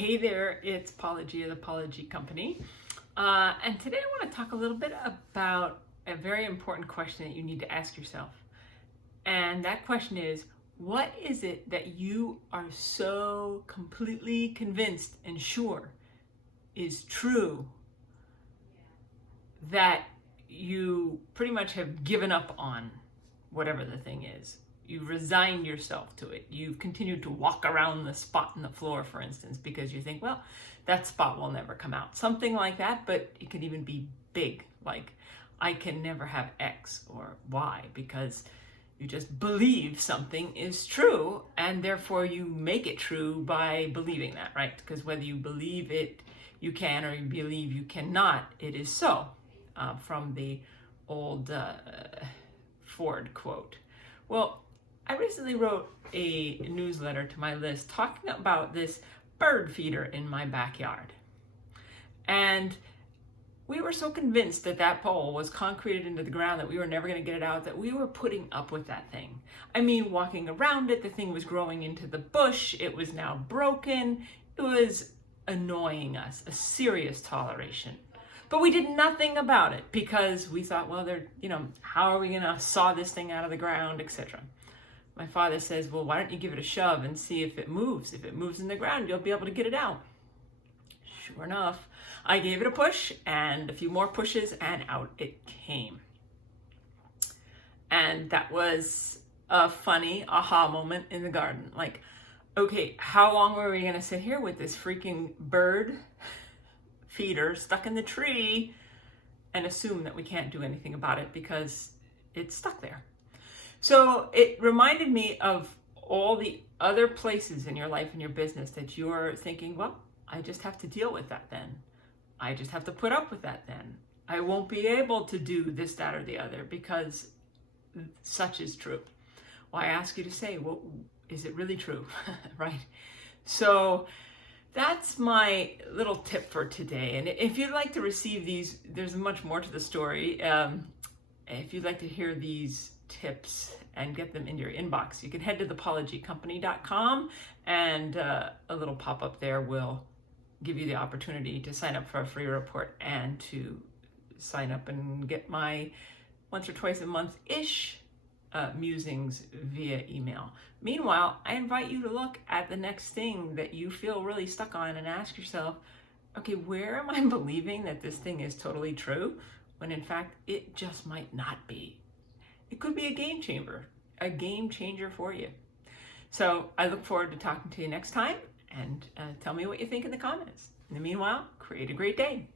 Hey there, it's Paula G of the Paula G Company. And today I want to talk a little bit about a very important question that you need to ask yourself. And that question is, what is it that you are so completely convinced and sure is true that you pretty much have given up on whatever the thing is? You've resigned yourself to it. You've continued to walk around the spot in the floor, for instance, because you think, well, that spot will never come out. Something like that, but it could even be big, like I can never have X or Y, because you just believe something is true, and therefore you make it true by believing that, right? Because whether you believe it, you can, or you believe you cannot, it is so, from the old Ford quote. Well, I recently wrote a newsletter to my list talking about this bird feeder in my backyard. And we were so convinced that that pole was concreted into the ground that we were never going to get it out, that we were putting up with that thing. I mean, walking around it, the thing was growing into the bush. It was now broken. It was annoying us, a serious toleration. But we did nothing about it because we thought, well, how are we going to saw this thing out of the ground, etc. My father says, well, why don't you give it a shove and see if it moves? If it moves in the ground, you'll be able to get it out. Sure enough, I gave it a push and a few more pushes, and out it came. And that was a funny aha moment in the garden. Like, okay, how long were we going to sit here with this freaking bird feeder stuck in the tree and assume that we can't do anything about it because it's stuck there? So it reminded me of all the other places in your life and your business that you're thinking, well, I just have to deal with that then. I just have to put up with that then. I won't be able to do this, that, or the other because such is true. Well, I ask you to say, well, is it really true? Right? So that's my little tip for today. And if you'd like to receive these, there's much more to the story. If you'd like to hear these tips and get them into your inbox, you can head to thepaulagcompany.com, and a little pop-up there will give you the opportunity to sign up for a free report and to sign up and get my once or twice a month-ish musings via email. Meanwhile, I invite you to look at the next thing that you feel really stuck on and ask yourself, okay, where am I believing that this thing is totally true when in fact it just might not be? It could be a game changer for you. So I look forward to talking to you next time, and tell me what you think in the comments. In the meanwhile, create a great day.